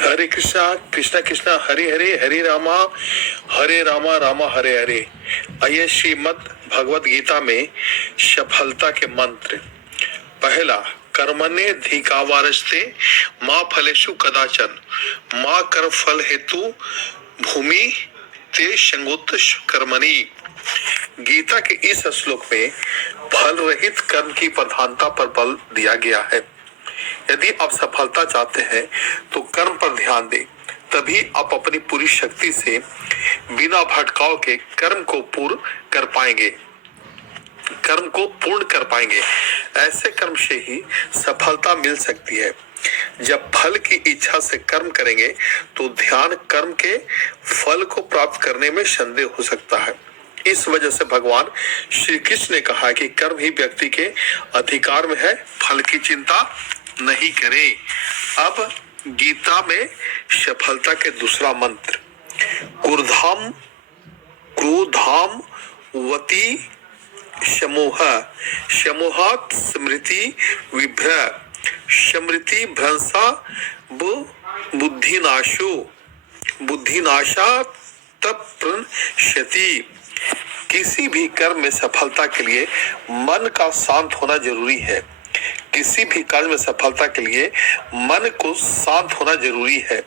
हरे कृष्णा कृष्णा कृष्णा हरे हरे, हरे रामा रामा हरे हरे। आइए श्रीमद् भगवद गीता में सफलता के मंत्र। पहला, कर्मण्येधिकावारस्ते मां फलेषु कदाचन मां कर्म फल हेतु भूमि ते संगोत्त कर्मणि। गीता के इस श्लोक में फल रहित कर्म की प्रधानता पर बल दिया गया है। यदि आप सफलता चाहते हैं तो कर्म पर ध्यान दें, तभी आप अपनी पूरी शक्ति से बिना भटकाव के कर्म को पूर्ण कर पाएंगे। ऐसे कर्म से ही सफलता मिल सकती है। जब फल की इच्छा से कर्म करेंगे तो ध्यान कर्म के फल को प्राप्त करने में संदेह हो सकता है। इस वजह से भगवान श्री कृष्ण ने कहा कि कर्म ही व्यक्ति के अधिकार में है, फल की चिंता नहीं करें। अब गीता में सफलता के दूसरा मंत्र, क्रोधाम वती समोहात स्मृति विभ्र स्मृति भ्रंसा बुद्धिनाशा तप्रणश्यति। किसी भी कर्म में सफलता के लिए मन का शांत होना जरूरी है। किसी भी कार्य में सफलता के लिए मन को शांत होना जरूरी है।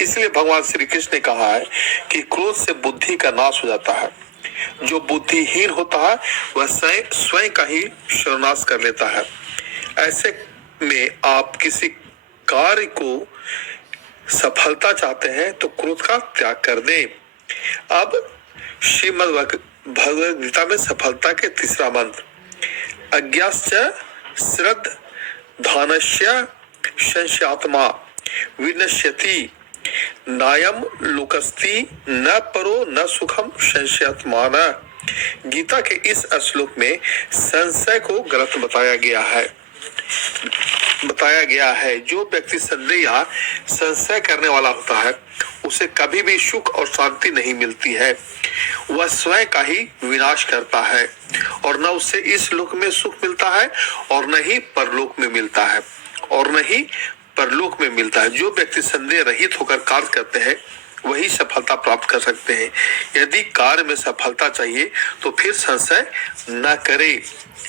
इसलिए भगवान श्री कृष्ण ने कहा है कि क्रोध से बुद्धि का नाश हो जाता है। जो बुद्धिहीन होता है वह स्वयं का ही सर्वनाश कर लेता है। ऐसे में आप किसी कार्य को सफलता चाहते हैं तो क्रोध का त्याग कर दें। अब श्रीमद् भगवद गीता में सफलता के तीसरा मंत्र, अज्ञाश्च श्रद्धानस्य संशयात्मा विनश्यति नायम लोकस्ति न परो न सुखम संशयात्मान। गीता के इस श्लोक में संशय को गलत बताया गया है। जो व्यक्ति संदेह या संशय करने वाला होता है उसे कभी भी सुख और शांति नहीं मिलती है। वह स्वयं का ही विनाश करता है और न उससे इस लोक में सुख मिलता है और न ही परलोक में मिलता है। जो व्यक्ति संदेह रहित होकर कार्य करते हैं वही सफलता प्राप्त कर सकते हैं। यदि कार्य में सफलता चाहिए तो फिर संशय न करें।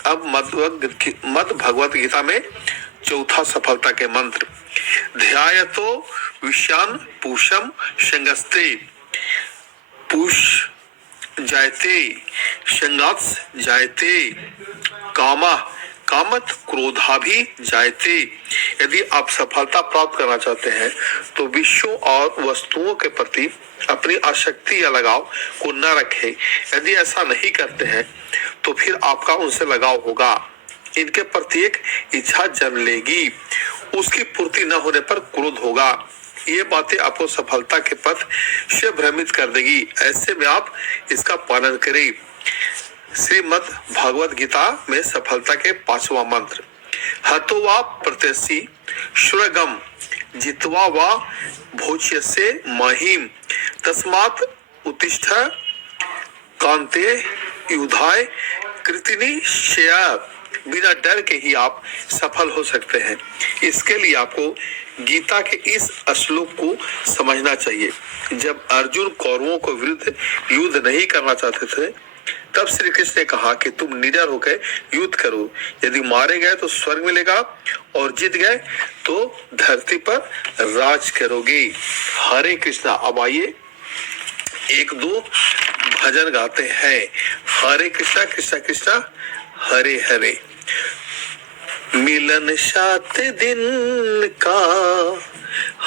अब मद् भगवत गीता में चौथा सफलता के मंत्र, ध्यायतो विषयान पूषम संगस्ते पूष जायते संगात्स जायते कामत क्रोधा भी जायते। यदि आप सफलता प्राप्त करना चाहते हैं तो विषयों और वस्तुओं के प्रति अपनी आसक्ति या लगाव को न रखें। यदि ऐसा नहीं करते हैं तो फिर आपका उनसे लगाव होगा। इनके प्रति एक इच्छा जन्म लेगी, उसकी पूर्ति न होने पर क्रोध होगा। ये बातें आपको सफलता के पथ से भ्रमित कर देगी। ऐसे में आप इसका पालन करें। श्रीमद् भगवद गीता में सफलता के पांचवा मंत्र, हतो वा प्रत्यसि श्रगम जित्वा वा भोज्यसे महिम तस्मात् उत्तिष्ठ कांते युधाय कृतिनि शया। बिना डर के ही आप सफल हो सकते हैं। इसके लिए आपको गीता के इस श्लोक को समझना चाहिए। जब अर्जुन कौरवों को विरुद्ध युद्ध नहीं करना चाहते थे तब श्री कृष्ण ने कहा कि तुम निडर होकर युद्ध करो। यदि मारे गए तो स्वर्ग मिलेगा और जीत गए तो धरती पर राज करोगे। हरे कृष्णा। अब आइए एक दो भजन गाते हैं। हरे कृष्णा कृष्णा कृष्णा हरे हरे। मिलन 7 दिन का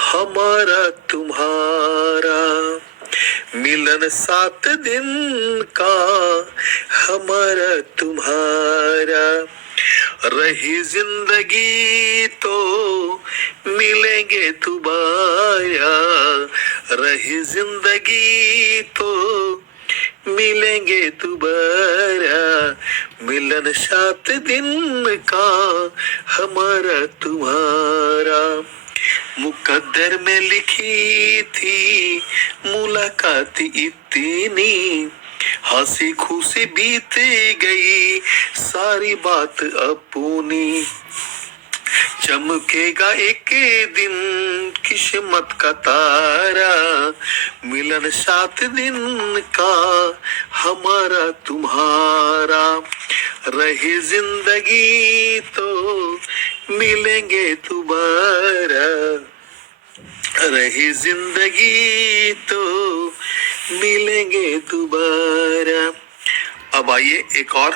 हमारा तुम्हारा, मिलन 7 दिन का हमारा तुम्हारा, रही जिंदगी तो मिलेंगे दोबारा, रही जिंदगी तो मिलेंगे दोबारा, मिलन 7 दिन का हमारा तुम्हारा। मुकद्दर में लिखी थी मुलाकात इतनी, हंसी खुशी बीत गई सारी बात अपनी, चमकेगा एक दिन किस्मत का तारा, मिलन 7 दिन का हमारा तुम्हारा। रही जिंदगी तो मिलेंगे दोबारा, रही जिंदगी तो मिलेंगे दोबारा। अब आइए एक और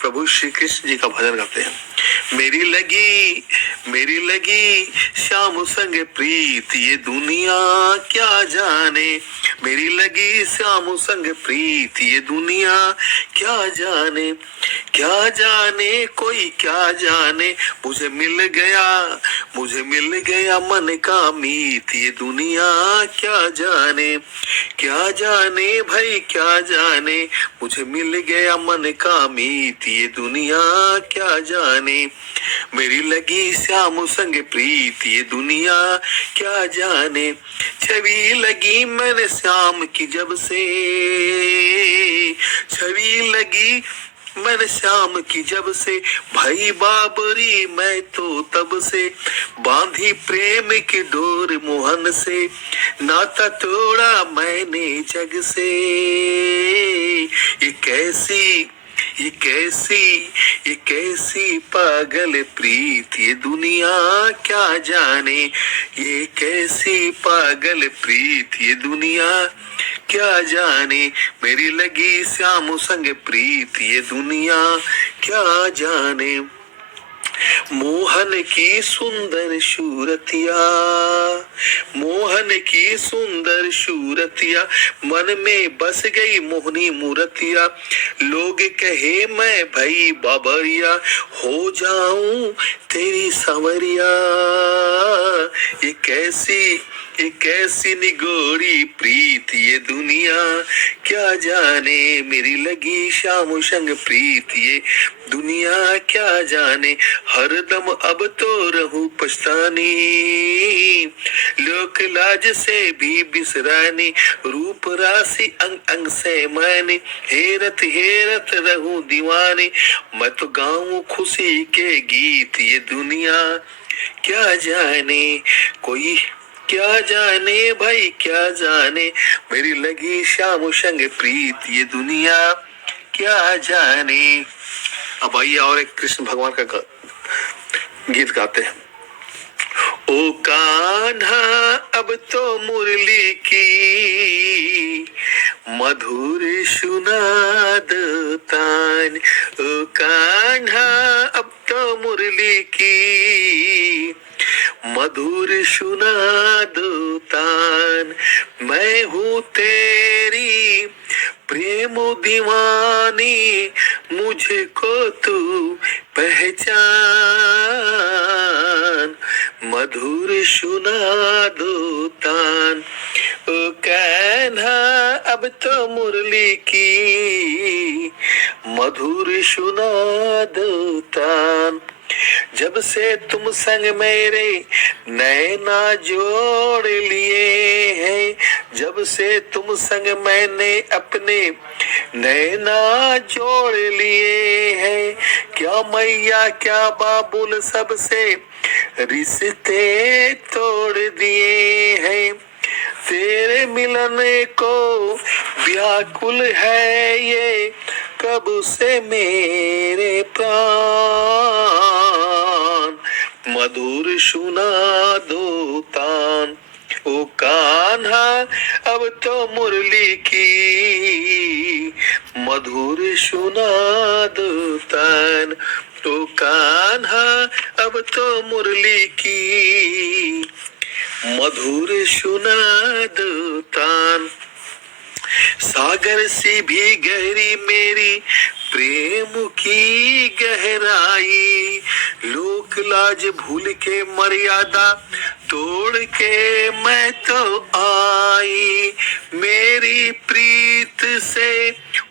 प्रभु श्री कृष्ण जी का भजन गाते हैं। मेरी लगी श्याम संग प्रीत, ये दुनिया क्या जाने। मेरी लगी श्याम संग प्रीत, ये दुनिया क्या जाने। क्या जाने कोई क्या जाने, मुझे मिल गया मन का मीत, ये दुनिया क्या जाने। क्या जाने भाई क्या जाने, मुझे मिल गया मन का मीत, ये दुनिया क्या जाने। मेरी लगी श्याम संग प्रीत, ये दुनिया क्या जाने। छवि लगी मैंने श्याम की जब से, छवि लगी मैंने श्याम की जब से। भाई बाबरी मैं तो तब से, बांधी प्रेम की डोर मोहन से। नाता तोड़ा मैंने जग से। ये कैसी पागल प्रीत, ये दुनिया क्या जाने। ये कैसी पागल प्रीत, ये दुनिया क्या जाने। मेरी लगी श्याम संग प्रीत, ये दुनिया क्या जाने। मोहन की सुंदर सूरतिया, मोहन की सुंदर सूरतिया, मन में बस गई मोहनी मूर्तिया। लोग कहे मैं भई बाबरिया, हो जाऊं तेरी संवरिया। ये कैसी निगोरी प्रीत, ये दुनिया क्या जाने। मेरी लगी श्याम संग प्रीत, ये दुनिया क्या जाने। हरदम अब तो रहूं पछतानी, लोक लाज से भी बिसरानी। रूप राशि अंग अंग से मैंने, हेरत रहूं दीवानी। मैं तो गाऊं खुशी के गीत, ये दुनिया क्या जाने। कोई क्या जाने भाई क्या जाने। मेरी लगी श्याम संग प्रीत, ये दुनिया क्या जाने। अब आइए और एक कृष्ण भगवान का गीत गाते हैं। ओ कान्हा अब तो मुरली की मधुर सुनाद तान। ओ कान्हा अब तो मुरली की मधुर सुनाद तान। मैं हूँ तेरी प्रेम दीवानी, मुझको तू पहचान। मधुर सुना दो तान। ओ कान्हा अब तो मुरली की मधुर सुना दो तान। जब से तुम संग मेरे नैना जोड़ लिए हैं, जब से तुम संग मैंने अपने नैना जोड़ लिए हैं। क्या मैया क्या बाबुल सबसे रिश्ते तोड़ दिए हैं। तेरे मिलन को व्याकुल है ये कब से मेरे प्राण। मधुर सुना दो तान। ओ कान्हा अब तो मुरली की मधुर सुना दो तान। ओ कान्हा अब तो मुरली की मधुर सुना दो तान। सागर सी भी गहरी मेरी प्रेम की गहराई। लोक लाज भूल के मर्यादा तोड़ के मैं तो आई। मेरी प्रीत से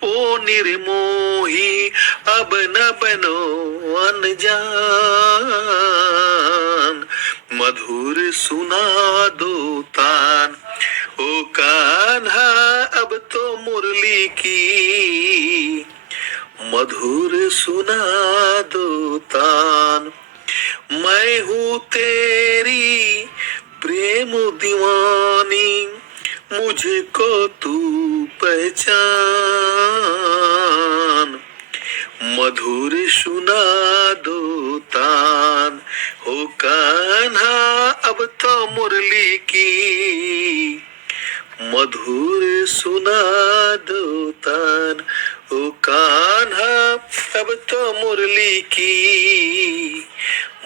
ओ निर्मोही अब न बनो अनजान। मधुर सुना दो तान। ओ कान्हा अब तो मुरली की मधुर सुना दो तान। मैं हूँ तेरी प्रेम दीवानी, मुझको तू पहचान। मधुर सुना दो तान, हो कान्हा अब तो मुरली की। मधुर सुना दो तान, ओ कान्हा अब तो मुरली की।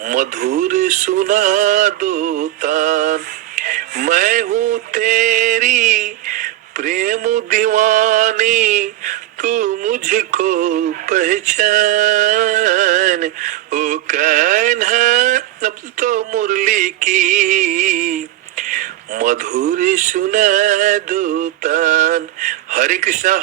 मधुर सुना दो तान। मैं हूँ तेरी प्रेम दीवानी, तू मुझको पहचान। ओ कान्हा अब तो मुरली की। मधुर सुना दो तान। हरे कृष्णा।